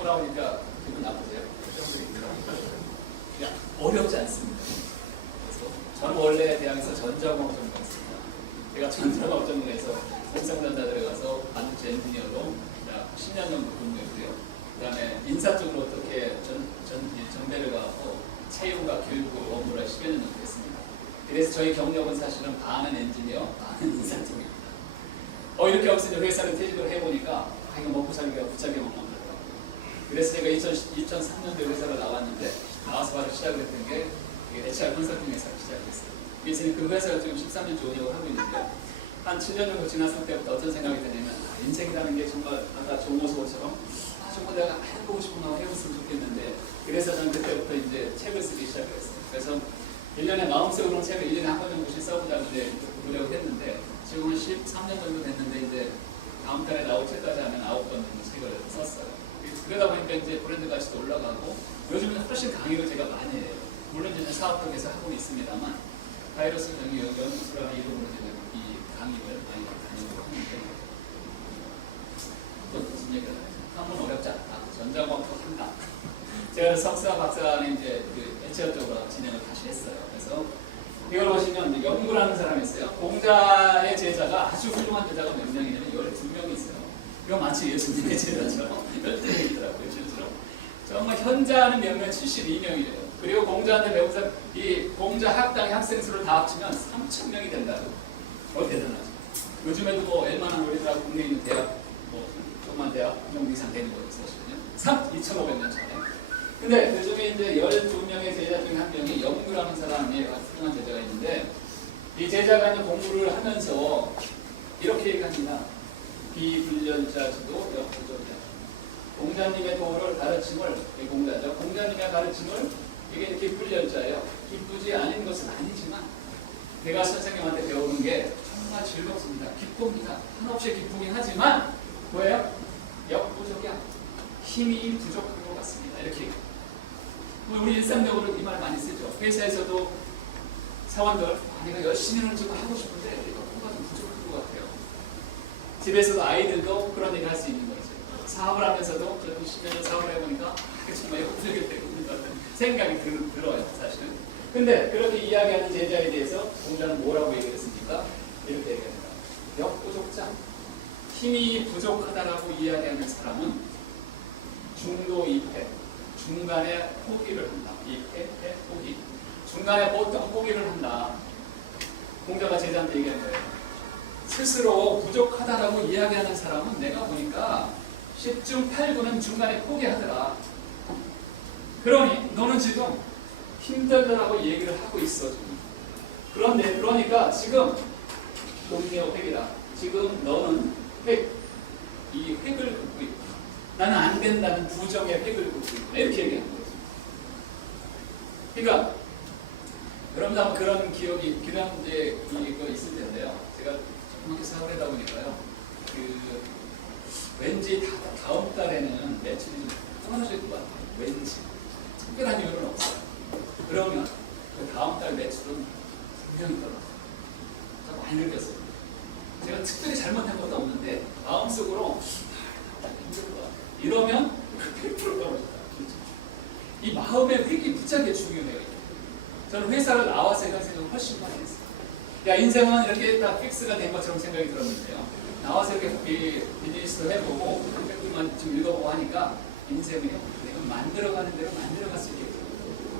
듣고 나오니까 기분 나쁘세요? 어렵지 않습니다. 그래서 저는 원래 대학에서 전자공학 전공했습니다. 제가 전자공학 전공해서 삼성전자 들어가서 반도체 엔지니어로 약 10년 정도 근무했고요. 그 다음에 인사 쪽으로 어떻게 전대를 가고 채용과 교육을 업무를 10여 년 정도 했습니다. 그래서 저희 경력은 사실은 반은 엔지니어, 반은 인사 쪽입니다. 이렇게 하면서 이제 회사를 퇴직을 해보니까 이거 먹고 살기가 부작용 없더라고요. 그래서 제가 2003년도에 회사를 나왔는데 나와서 바로 시작을 했던 게 HR 컨설팅 회사를 시작했어요. 그래서 그 회사를 지금 13년째 운영을 하고 있는데 한 7년 정도 지났을 때부터 어떤 생각이 드냐면 인생이라는 게 정말 아까 조모소처럼 정말 내가 해보고 싶은 거 해봤으면 좋겠는데 그래서 저는 그때부터 이제 책을 쓰기 시작했어요. 그래서 1년에 마음속으로는 책을 1년에 한 번 정도씩 써보자고 이제 노력을 했는데 지금은 13년 정도 됐는데 이제 다음 달에 나올 책까지 하면 9권 정도 책을 썼어요. 그러다 보니까 이제 브랜드 가치도 올라가고 요즘은 훨씬 강의를 제가 많이 해요. 물론 이제 사업적에서 하고 있습니다만 바이러스 정의 연구소라는 이름으로 이 강의를 많이 다니고 하는데 또 무슨 얘기를 하죠? 한번 어렵지 않다. 전자공학도 한다. 제가 석사, 박사는 이제 그 HR 쪽으로 진행을 다시 했어요. 그래서 이걸 보시면 연구를 하는 사람이 있어요. 공자의 제자가 아주 훌륭한 제자가 몇 명이냐면 12명이 있어요. 이거 마치 예수님의 제자처럼 12명이 있더라고요. 실제로. 정말 현자는 몇 명? 72명이래요. 그리고 공자한테 배운 사람, 이 공자 학당의 학생 수를 다 합치면 3,000명이 된다고. 대단하죠. 요즘에도 뭐 웬만한 우리나라 국내에 있는 대학, 뭐 조그만 대학 정도 이상 되는 거죠. 사실은요. 2,500년 차에. 근데 요즘에 이제 12명의 제자 중에 한 명이 영구라는 사람이 훌륭한 제자가 있는데 이 제자가 이제 공부를 하면서 이렇게 얘기합니다. 비불련자지도 역부족이야. 공자님의 도를 가르침을, 공자죠. 공자님의 가르침을 이게 기쁠련자예요. 기쁘지 않은 것은 아니지만 내가 선생님한테 배우는 게 정말 즐겁습니다. 기쁩니다. 한없이 기쁘긴 하지만 뭐예요? 역부족이야. 힘이 부족한 것 같습니다. 이렇게. 우리 일상적으로 이 말 많이 쓰죠. 회사에서도 사원들 내가 열심히는 좀 하고 싶은데 뭔가 좀 부족한 것 같아요. 집에서도 아이들도 그런 얘기를 할 수 있는 거죠. 사업을 하면서도 저도 10년 전 사업을 해보니까 정말 역부족이 되는 것 같은 생각이 들어요. 사실은. 근데 그렇게 이야기하는 제자에 대해서 공자는 뭐라고 얘기했습니까? 이렇게 얘기합니다. 역부족자. 힘이 부족하다라고 이야기하는 사람은 중도 이패. 중간에 포기를 한다. 포기. 중간에 보통 포기를 한다. 공자가 제자한테 얘기한 거예요. 스스로 부족하다라고 이야기하는 사람은 내가 보니까 10중 8구는 중간에 포기하더라. 그러니 너는 지금 힘들다라고 얘기를 하고 있어. 그런데 그러니까 지금 동료 획이다. 지금 너는 이 획을 긋고 있다. 나는 안 된다는 부정의 획을 긋고 있다. 이렇게 얘기하는 거예요. 그러니까 여러분도 아마 그런 기억이 그런 이제 이거 있을 텐데요. 제가 조그맣게 사업을 하다 보니까요. 왠지 다음 달에는 매출이 좀 떨어질 것 같아요. 왠지 특별한 이유는 없어요. 그러면 그 다음 달 매출은 분명히 떨어져요. 많이 느꼈어요. 제가 특별히 잘못한 것도 없는데 마음속으로 힘들 것 같아요. 이러면 100% 떨어진다. 이 마음의 획이 무지하게 중요해요. 저는 회사를 나와서 이런 생각을 훨씬 많이 했어요. 야, 인생은 이렇게 딱 픽스가 된 것처럼 생각이 들었는데요. 나와서 이렇게 비즈니스도 해보고 책들만 좀 읽어보고 하니까 인생은요, 내가 만들어가는 대로 만들어갈 수 있게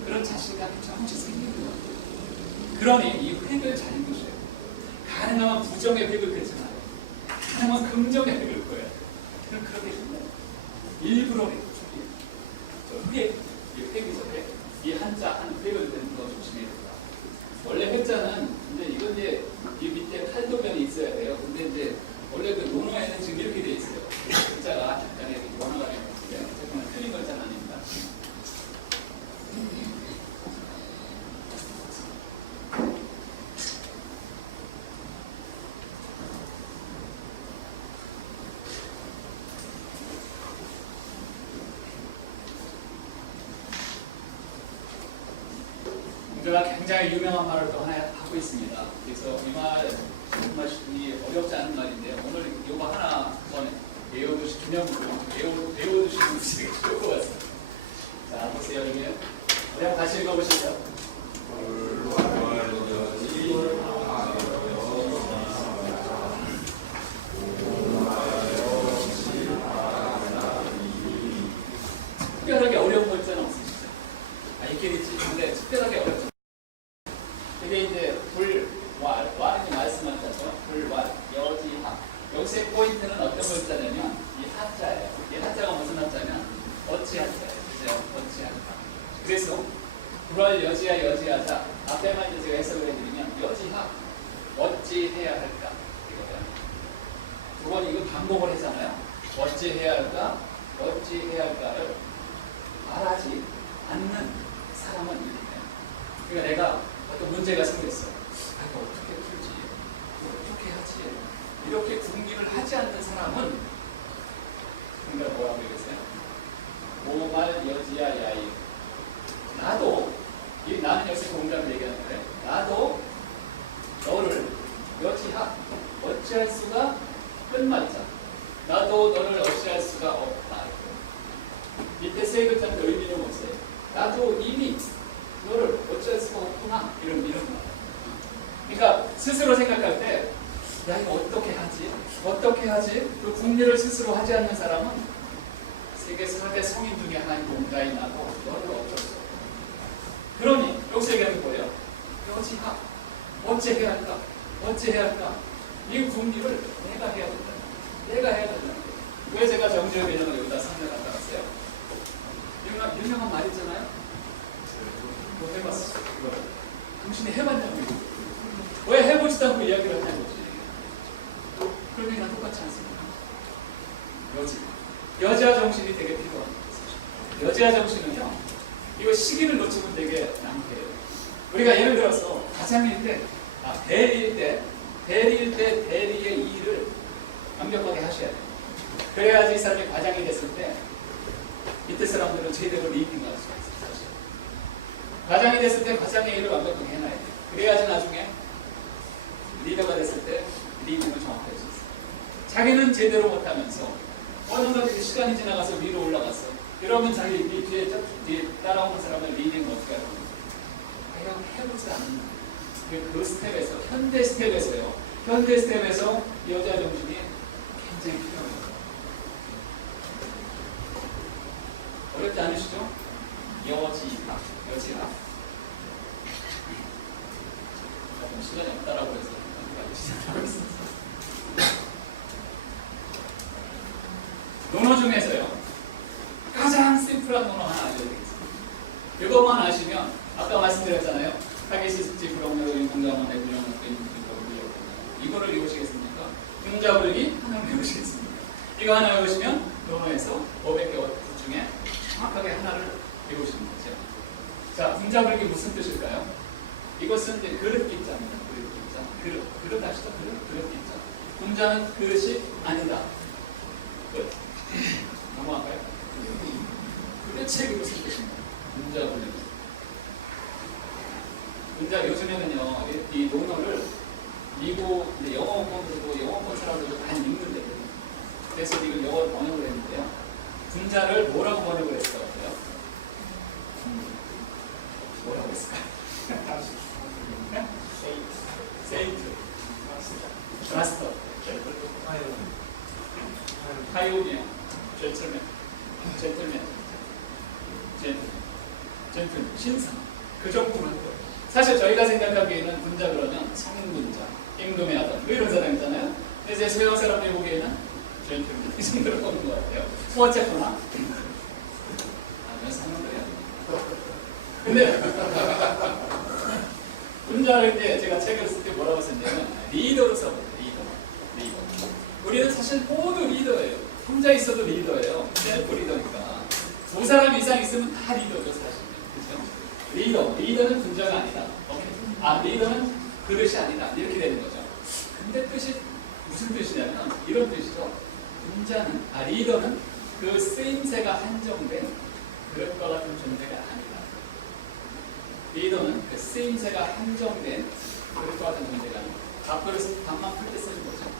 그런 자신감이 조금씩 생기는 것 같아요. 그러니 이 획을 잘 읽으셔야 돼요. 가능하면 부정의 획을 긋지 마요. 가능하면 긍정의 획을 긋어야 돼요. 그럼 그렇게 된다. 일부러 획, 이 획이죠. 이 한자, 한 획을 긋는 거 조심해야 된다. 원래 획자는 근데 이건 이제 이 밑에 칼도면이 있어야 돼요. 근데 이제 원래 그 논어에는 지금 이렇게 돼 있어요. 획자가 약간 이렇게 원어가 되어 있는데 정말 틀린 글자는 아닙니다. 공자가 굉장히 유명한 말을 또 하나 하고 있습니다. 그래서 이 말 정말 어렵지 않은 말인데 오늘 이거 하나 한번 외워두시는 분이 되게 좋을 것 같습니다. 자, 보세요. 이게 우리 한번 다시 읽어보시죠. 특별하게 어려운 글자는 없으시죠? 있겠지. 근데 특별하게 어렵죠. 이게 이제 와는 말씀하셨죠. 불왈, 여지하. 여기서의 포인트는 어떤 글자냐면 이 하자예요. 이 하자가 무슨 하자냐? 어찌 하자예요. 그죠? 어찌 하자. 그래서 불왈, 여지하, 여지하자. 앞에만 이제 제가 해석을 해드리면 여지하. 어찌 해야 할까? 이거예요. 두 번 이거 반복을 했잖아요. 어찌 해야 할까? 어찌 해야 할까를 말하지 않는 사람은 이래요. 그러니까 내가 어떤 문제가 생겼어. 이거 어떻게 풀지? 이거 어떻게 하지? 이렇게 궁리를 하지 않는 사람은 그러니까 뭐라고 얘기했어요? 모말 여지야 야이. 나도 이 나는 여기서 공감을 얘기하는데 나도 너를 여지하 어찌할 수가 끝맞자. 나도 너를 어찌할 수가 없다. 밑에 세 글자인데 의미는 뭐세요? 나도 이미 너를 어찌할 수가 없구나. 이런 말. 그러니까 스스로 생각할 때, 야 이거 어떻게 하지? 어떻게 하지? 그 궁리를 스스로 하지 않는 사람은 세계 4대 성인 중에 한 공자인 나고 너를 어쩔 수 없다. 그러니 여기서 얘기하는 거예요. 여지하 어찌 해야 할까? 어찌 해야 할까? 이 궁리를 내가 해야 된다. 내가 해야 된다. 왜 제가 정지의 개념을 여기다 상을 갖다 놨어요? 유명한 말 있잖아요. 뭐 해봤어? 당신이 해봤냐고. 왜 해보지도 않고 이야기를 하냐는 거지. 그런 얘기랑 똑같지 않습니까? 여지하 정신이 되게 필요한 거죠. 여지하 정신은요, 이거 시기를 놓치면 되게 낭패예요. 우리가 예를 들어서 가장일 때, 대리일 때 대리의 일을 완벽하게 하셔야 돼요. 그래야지 이 사람이 과장이 됐을 때 이때 사람들은 제대로 리딩할 수가 있어요. 사실. 과장이 됐을 때 과장의 일을 완벽하게 해놔야 돼요. 그래야지 나중에 리더가 됐을 때 리딩을 정확하게 할 수 있어요. 자기는 제대로 못하면서 어느 정도 시간이 지나가서 위로 올라갔어. 이러면 자기 뒤에 따라오는 사람을 리딩을 어떻게 하는 거예요? 그냥 해보지 않는 그 스텝에서, 현대 스텝에서요. 현대 스텝에서 여자 정신이 굉장히 필요합니다. 어렵지 않으시죠? 여지하. 시간이 없다라고 해서 시작하겠습니다. 논어 중에서요. 가장 심플한 논어 하나 알려드리겠습니다. 이것만 아시면 아까 말씀드렸잖아요. 타겟시스티 불어명의 공감원의 불어명의 이거를 외우시겠습니까? 분자불기 하나 외우시겠습니까? 이거 하나 외우시면 논어에서 500개 중에 정확하게 하나를 외우시는 거죠. 자, 분자불기 무슨 뜻일까요? 이것은 이제 그릇 기자입니다. 그릇 아시죠? 그릇 기자. 분자는 그릇이 아니다. 끝. 넘어갈까요? 그릇책이 무슨 뜻입니까? 분자불기. 분자 요즘에는요, 이 논어를 미국 영어권으로도 영어권 사람들도 많이 읽는데 그래서 이걸 영어로 번역을 했는데요. 분자를 뭐라고 번역을 했을 것 같아요? 뭐라고 했을까요? 세인트, 마스터, 파이오니어, 젠틀맨, 신상. 그 정도만 거예요. 사실 저희가 생각하기에는 분자 그러면 성분자, 임금의 아들 이런 사람 있잖아요. 근데 제 서양 사람들이 보기에는 젠틀맨 이 정도로 보는 것 같아요. 뭐 어쨌거나 상관없어요. 근데 분자를 이제 제가 책을 쓸 때 뭐라고 썼냐면 리더로 써봐요. 리더. 우리는 사실 모두 리더예요. 혼자 있어도 리더예요. 셀프 리더니까. 두 사람 이상 있으면 다 리더죠 사실. 그렇죠? 리더는 분자가 아니다. 오케이. 리더는 그릇이 아니다. 이렇게 되는 거죠. 근데 뜻이 무슨 뜻이냐면 이런 뜻이죠. 분자는 리더는 그 쓰임새가 한정된 그릇과 같은 존재가 아니다. 리더는 그 쓰임새가 한정된 그릇과 같은 존재가 아니다. 밥그릇은 밥만 풀 때 쓰는 거죠.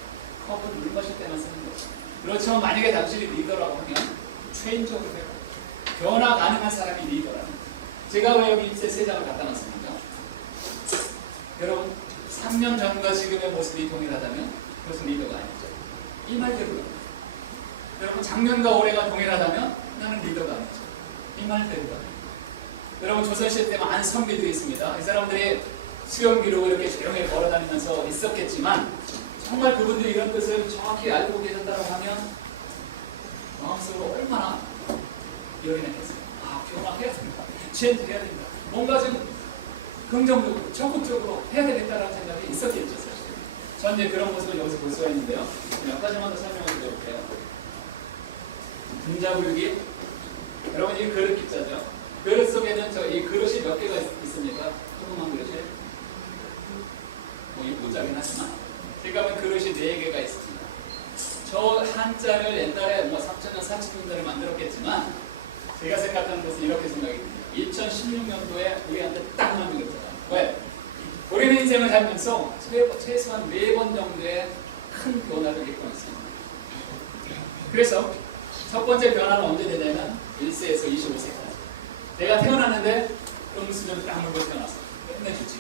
컵은 물 마실 때만 쓰는 거죠. 그렇지만 만약에 당신이 리더라고 하면 체인적으로 해요. 변화 가능한 사람이 리더라는 거예요. 제가 왜 여기 세 장을 갖다 놨습니까? 여러분 3년 전과 지금의 모습이 동일하다면 그것은 리더가 아니죠. 이 말대로 여러분 작년과 올해가 동일하다면 나는 리더가 아니죠. 이 말대로 여러분 조선시대 때 많은 선비들이 있습니다. 이 사람들이 수영 기록을 이렇게 조용히 걸어다니면서 있었겠지만 정말 그분들이 이런 뜻을 정확히 알고 계신다고 하면 마음속으로 얼마나 열이 났겠어요. 아, 변화해야 된다. 체인지 해야 된다. 뭔가 좀 긍정적으로, 적극적으로 해야 되겠다라는 생각이 있었겠죠, 사실. 저는 이제 그런 모습을 여기서 볼 수가 있는데요. 몇 가지만 더 설명을 드려볼게요. 분자구육이, 여러분 이 그릇 기자죠. 그릇 속에는 이 그릇이 몇 개가 있습니까? 조그만 그릇이. 이 모자긴 하지만 제가 보면 그릇이 4개가 있습니다. 저 한자를 옛날에 3,000년, 4,000년대에 만들었겠지만 제가 생각하는 것은 이렇게 생각이 듭니다. 2016년도에 우리한테 딱 맞는 거잖아요. 왜? 우리는 인생을 살면서 최소한 4번 정도의 큰 변화를 겪어왔습니다. 그래서 첫 번째 변화는 언제 되냐면 1세에서 25세까지. 내가 태어났는데 음수저를 딱 물고 태어났어. 끝내주지.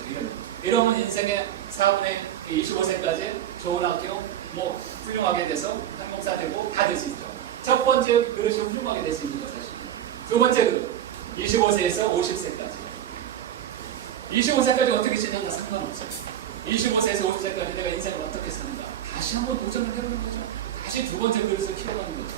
이러면 인생의 4분의 25세까지 좋은 학교, 훌륭하게 돼서 한목사 되고 다 될 수 있죠. 첫 번째 그릇이 훌륭하게 될 수 있는 거 사실. 두 번째 그릇, 25세에서 50세까지. 25세까지 어떻게 지내나 상관없어요. 25세에서 50세까지 내가 인생을 어떻게 사는가. 다시 한번 도전을 해보는 거죠. 다시 두 번째 그릇을 키워가는 거죠.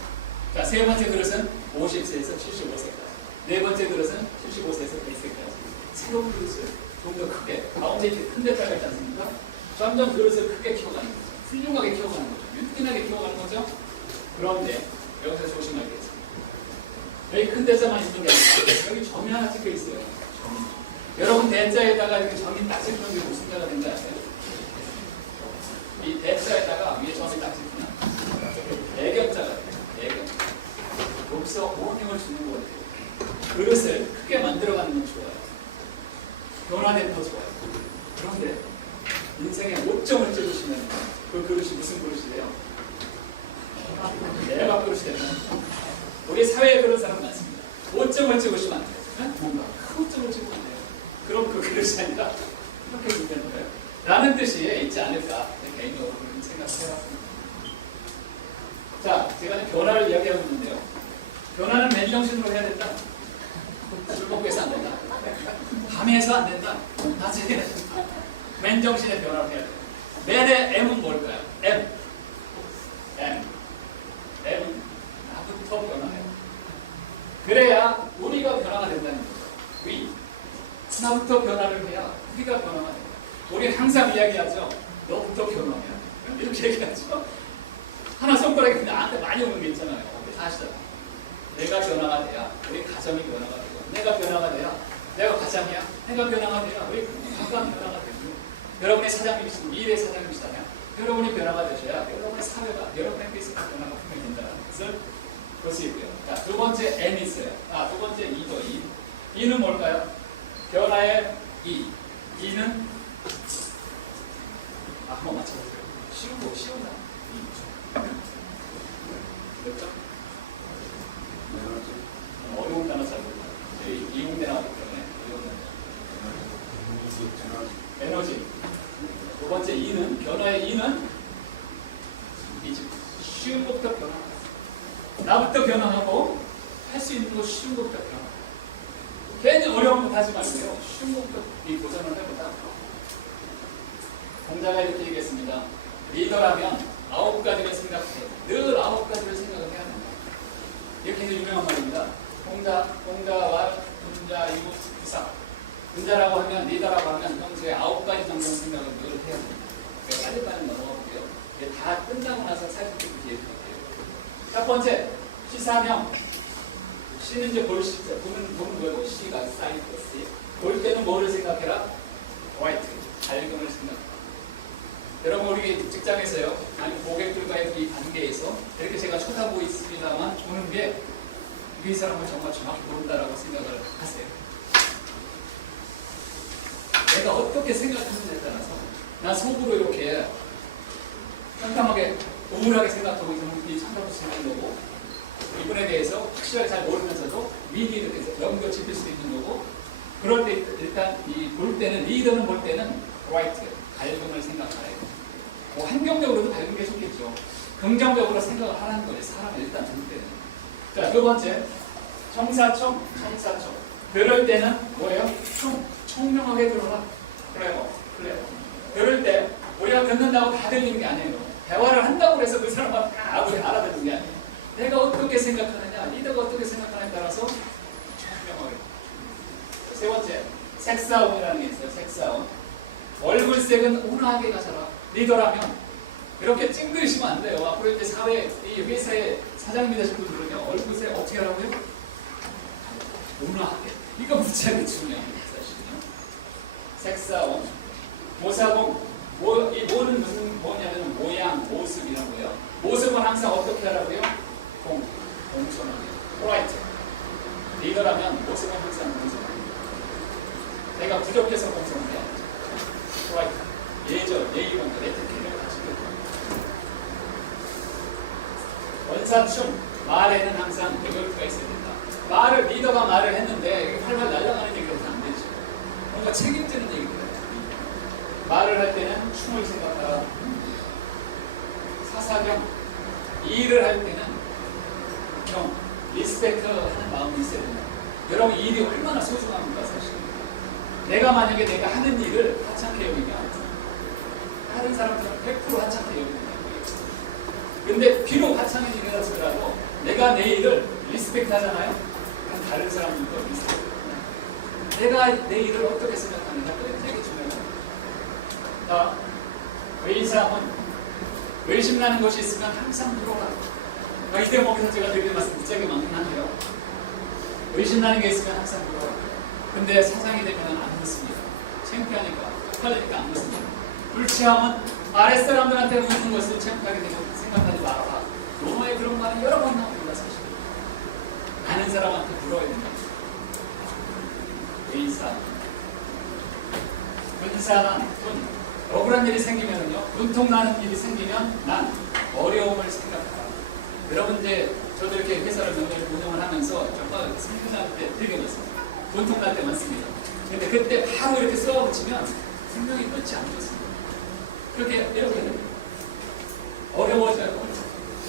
자, 세 번째 그릇은 50세에서 75세까지. 네 번째 그릇은 75세에서 100세까지. 새로운 그릇을 좀 더 크게, 가운데 이렇게 큰 데다가 있지 않습니까? 점점 그릇을 크게 키워가는 거죠. 훌륭하게 키워가는 거죠. 윤택하게 키워가는 거죠. 그런데 여기서 조심해야 되겠습니다. 여기 큰 대자만 있는 게 아니라 여기 점이 하나 찍혀 있어요. 점. 여러분 대자에다가 이렇게 점이 딱 찍히는 게 무슨 자가 된지 아세요? 이 대자에다가 위에 점이 딱 찍히면 대격자가 돼요. 대격자. 여기서 모닝을 주는 거예요. 그릇을 크게 만들어가는 건 좋아요. 변화되는 거 좋아요. 그런데 인생에 5점을 찍으시면 그 그릇이 무슨 그릇이래요? 내가 그릇이 되면 우리 사회에 그런 사람 많습니다. 5점을 찍으시면 안 돼요. 뭔가 큰 5점을 찍으면 안 돼요. 그럼 그 그릇이 아니라 이렇게 되는 거예요. 라는 뜻이 있지 않을까 개인적으로 그런 생각을 해봤습니다. 자, 제가 변화를 이야기하고 있는데요. 변화는 맨정신으로 해야 된다. 술 먹고 해서 안 된다. 밤에 해서 안 된다. 낮에 해야 된다. 맨정신의 변화를 해야 돼요. 맨의 M은 뭘까요? M. M은 나부터 변화해요. 그래야 우리가 변화가 된다는 거죠. We. 나부터 변화를 해야 우리가 변화가 돼요. 우리 항상 이야기하죠. 너부터 변화해야 돼. 이렇게 얘기하죠. 하나 손가락이 나한테 많이 오는 게 있잖아요. 다 아시잖아요. 내가 변화가 돼야 우리 가정이 변화가 되고, 내가 변화가 돼야 내가 가장이야. 내가 변화가 돼야 우리 가까운 변화가 되고, 여러분의 사장님이시고 미래의 사장님이시다면 여러분이 변화가 되셔야 여러분의 사회가, 여러분의 비슷한 변화가 분명히 된다는 것을 볼 수 있고요. 자, 두 번째 M이 있어요. 두 번째 E도 E. E는 뭘까요? 변화의 E. E는 한번 맞춰보세요. 쉬운다. 몇 점? 어려운 단어 잘 모르겠어요. 이공대 나오기 때문에 에너지. 두 번째 E는, 변화의 E는 쉬운 것부터 변화하고, 나부터 변화하고, 할 수 있는 거 쉬운 것부터 변화하고, 괜히 어려운 거 하지 말고요. 쉬운 것부터 이 도전을 해보자. 공자가 이렇게 얘기했습니다. 리더라면 9가지를 생각해. 늘 9가지를 생각을 해야 된다. 이렇게 해서 유명한 말입니다. 공자와 분자, 이무, 부사. 분자라고 하면, 리더라고 하면 평소에 9가지 정도의 생각을 늘 해야 됩니다. 빨리빨리 넘어가고요. 다 끝나고 나서 살펴볼 기회가 돼요. 첫 번째, 시사명. 시는 이제 볼 시죠. 보는 거고, 시가 사이트. 볼 때는 뭐를 생각해라? 화이트. 밝음을 생각해라. 여러분, 우리 직장에서요, 아니 고객들과의 이 관계에서 이렇게 제가 쳐다보고 있습니다만 보는 게 이 사람을 정말 정확히 모른다라고 생각을 하세요. 내가 어떻게 생각하느냐에 따라서 난 속으로 이렇게 깜깜하게 우울하게 생각하고 있는 참석할 수 있는 거고, 이분에 대해서 확실하게 잘 모르면서도 미리 이렇게 연결 짓을 수 있는 거고, 그럴 때 일단 볼 때는 리더는 볼 때는 브라이트, 밝음을 생각하라. 뭐 환경적으로도 밝은 게 좋겠죠. 긍정적으로 생각을 하라는 거예요. 사람을 일단 들 때는. 자, 두 번째 청사청. 들을 때는 뭐예요? 총명하게 들어라. 그래요. 들을 때 우리가 듣는다고 다 들리는 게 아니에요. 대화를 한다고 해서 그 사람한테 다 알아듣는 게 아니에요. 내가 어떻게 생각하느냐, 리더가 어떻게 생각하느냐에 따라서 총명하게. 세 번째, 색사운이라는 게 있어요. 색사운. 얼굴색은 온화하게 가져라. 리더라면 이렇게 찡그리시면 안 돼요. 앞으로 이제 이 회사의 사장님이 되실 분들은요, 얼굴색 어떻게 하라고요? 온화하게. 이거 무지하게 중요합니다. 사실은요. 색사운. 모사공. 이 모는 무슨 뭐냐면 모양, 모습이라고요. 모습은 항상 어떻게 하라고요? 공손하게. 브라이트. 리더라면 모습은 항상 공손하게. 내가 부족해서 공손하게. 브라이트. 예의론과 에티켓을 가지고. 원사춤. 말에는 항상 의욕가 있어야 된다. 리더가 말을 했는데 활발 날아가는 얘기가 안 되죠. 뭔가 책임지는 얘기입니다. 말을 할 때는 춤을 생각하라. 사사경. 일을 할 때는 리스펙트 하는 마음이 있어야 된다. 여러분, 이 일이 얼마나 소중합니까, 사실. 내가 만약에 내가 하는 일을 하찮게 여기면 다른 사람들은 100% 하찮게 여긴다는 거예요. 근데 비록 하찮은 일이라 하더라도 내가 내 일을 리스펙트 하잖아요. 그럼 다른 사람들도 리스펙트. 내가 내 일을 어떻게 생각하느냐, 되게 중요해요. 자, 의사은 의심나는 것이 있으면 항상 물어라. 이 대목에서 제가 드리는 말씀 무지하게 많긴 한데요. 의심나는 게 있으면 항상 물어라. 근데 사장이 되면 안 묻습니다. 창피하니까, 헷갈리니까 안 묻습니다. 불치함은 아랫사람들한테 묻는 것을 창피하게 되면 생각하지 말아라. 로마에 그런 말이 여러 번 나옵니다. 사실. 아는 사람한테 물어야 된다. 의사. 분사난 억울한 일이 생기면요, 분통나는 일이 생기면 난 어려움을 생각하라. 여러분, 이제 저도 이렇게 회사를 몇 년 운영을 하면서 정말 생각날 때 되게 많습니다. 분통날 때 많습니다. 근데 그때 바로 이렇게 쏘아붙이면 분명히 끝이 안 좋습니다. 이렇게 어려워져요.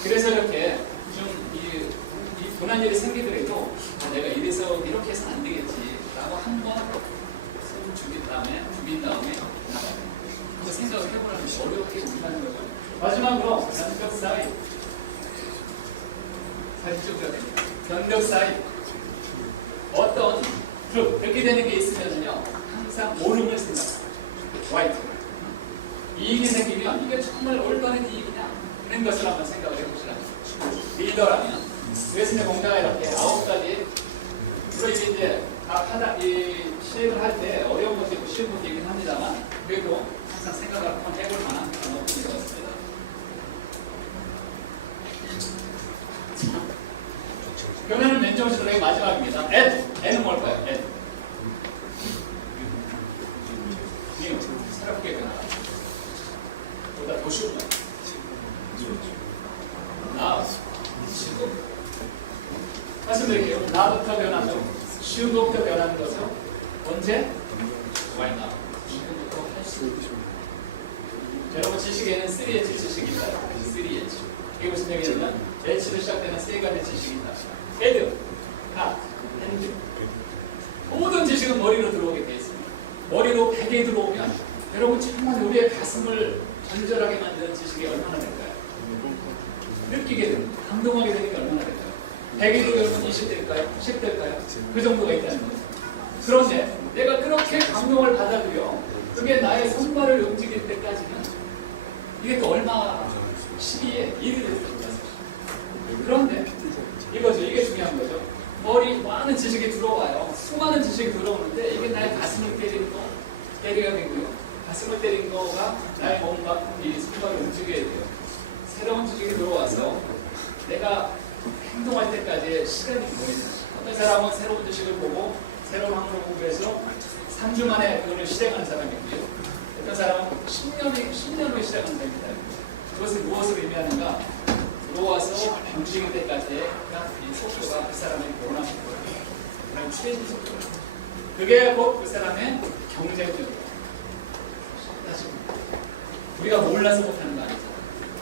그래서 이렇게 좀 이 분한 일이 생기더라도 내가 이래서 이렇게 해서는 안 되겠지라고 한번 손 죽인 다음에 나가요. 생각을 해보라는 어렵게 운다는 거죠. 마지막으로 견적 사이. 살쪽으로 됩니다. 견적 사이. 어떤 그렇게 되는 게 있으면요, 항상 옳음을 생각합니다. 화이트. 이익이 생기면 이게 정말 올바른 이익이냐, 그런 것을 한번 생각을 해보시라는 거죠. 리더라면 웨스트 공자가 이렇게 9가지, 물론 이제 시행을 할 때 어려운 것이 있고 쉬운 것이 있긴 합니다만, 그래도 항상 생각을 한번 해볼 만한 그런 것들이었습니다. 교훈은 맨정신으로의 마지막입니다. N은 뭘까요? N. new. 새롭게 변하다. 보다 더 쉬운 거. now. 지금. 말씀드릴게요. 나부터 변하죠. 쉬운 것부터 변하는 것은 언제? right now. 지금부터 할 수 있죠. 여러분, 지식에는 3H 지식이 있어요. 3H. 이게 무슨 얘기냐면 H로 시작되는 세 가지 지식이 있다. 헤드, 핫, 핸드. 모든 지식은 머리로 들어오게 되어 있습니다. 머리로 베개 들어오면 여러분 정말 우리의 가슴을 절절하게 만드는 지식이 얼마나 될까요? 느끼게 됩니다. 감동하게 되는 게 얼마나 될까요? 베개도 여러분 20대일까요? 10대일까요? 그 정도가 있다는 거죠. 그런데 내가 그렇게 감동을 받아도요, 그게 나의 손발을 움직일 때까지는 이게 또 얼마 시기에 일이 됐습니다. 그런데 이거죠. 이게 중요한 거죠. 머리 많은 지식이 들어와요. 수많은 지식이 들어오는데 이게 나의 가슴을 때리가 되고요. 가슴을 때린 거가 나의 몸과 이 손발을 움직여야 돼요. 새로운 지식이 들어와서 내가 행동할 때까지의 시간이 걸립니다. 어떤 사람은 새로운 지식을 보고 새로운 학문을 공부해서 3주 만에 그거를 실행하는 사람이 있고요. 어떤 사람은 10년 후에 실행하는 사람이 있다. 그것은 무엇을 의미하는가? 들어와서 움직일 때까지의 이 속도가 그 사람의 원하는 거예요. 그런 트레이닝 속도. 그게 곧 그 사람의 경쟁력이에요. 다시 우리가 몰라서 못하는 거 아니잖아요.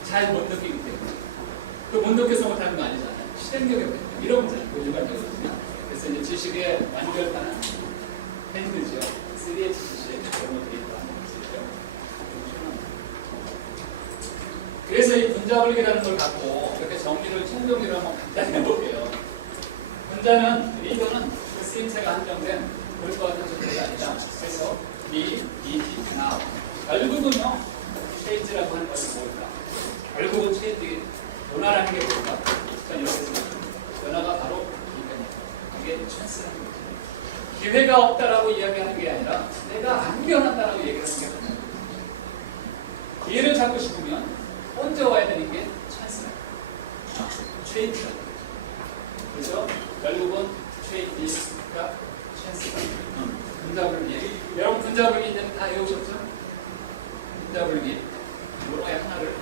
잘 못 느끼기 때문에. 그 못 느껴서 못하는 거 아니잖아요. 실행력이 없기 때문에. 이런 거잖아요. 일반적으로는. 그래서 이제 지식의 완결판은 핸드죠. 3H 지식, 영어들이 있다는 것이죠. 그래서 이 분자분리라는 걸 갖고 이렇게 정리를 총정리를 한번 간단히 해볼게요. 분자는 리더는 그 쓰임새가 한정된 볼과 같은 존재가 아니다. 그래서 리, 이티, 나 결국은요 체인지라고 하는 것이 뭘까? 결국은 체인지 변화라는 게 뭘까? 자 이렇게 생각합니다. 변화가 바로 이게 찬스라는 거죠. 기회가 없다라고 이야기하는 게 아니라 내가 안 변한다라고 얘기하는 게 변화입니다. 기회를 잡고 싶으면 먼저 와야 되는 게 찬스다. 체인지다. 그래서 결국은 체인지가 찬스다. 분자분리. 여러분 분자분리 이제 다 외우셨죠? 분자분리. 요거의 하나를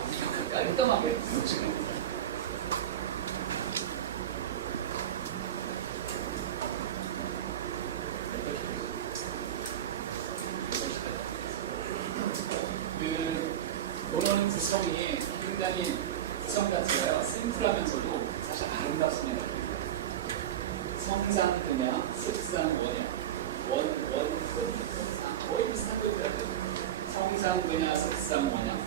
깔끔하게 외우시는 겁니다. 노는 구성이 굉장히 구성 자체가요 심플하면서도 사실 아름답습니다. 성상 그냥 습상 원형 거의 비슷한 거더라고요. 성상 그냥 습상 원형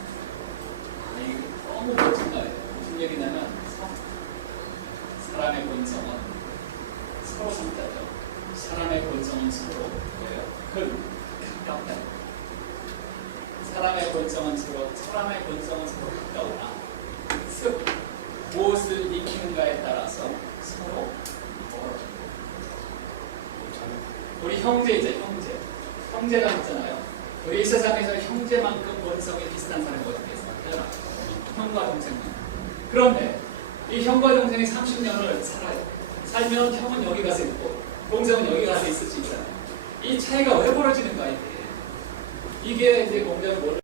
이게 너무 멋진 말이에요. 무슨 얘기냐면 사람의 본성은 서로 상따죠. 사람의 본성은 서로 뭐예요? 가깝다. 사람의 본성은 서로 가까우나 습 무엇을 익히는가에 따라서 서로 멀어집니다. 우리 형제이죠. 형제가 있잖아요. 우리 이 세상에서 형제만큼 본성이 비슷한 사람이 어디 있겠어요? 형과 동생만. 그런데 이 형과 동생이 30년을 살아요. 살면 형은 여기 가서 있고 동생은 여기 가서 있을 수 있잖아요. 이 차이가 왜 벌어지는가 이게 이제 공자는 뭘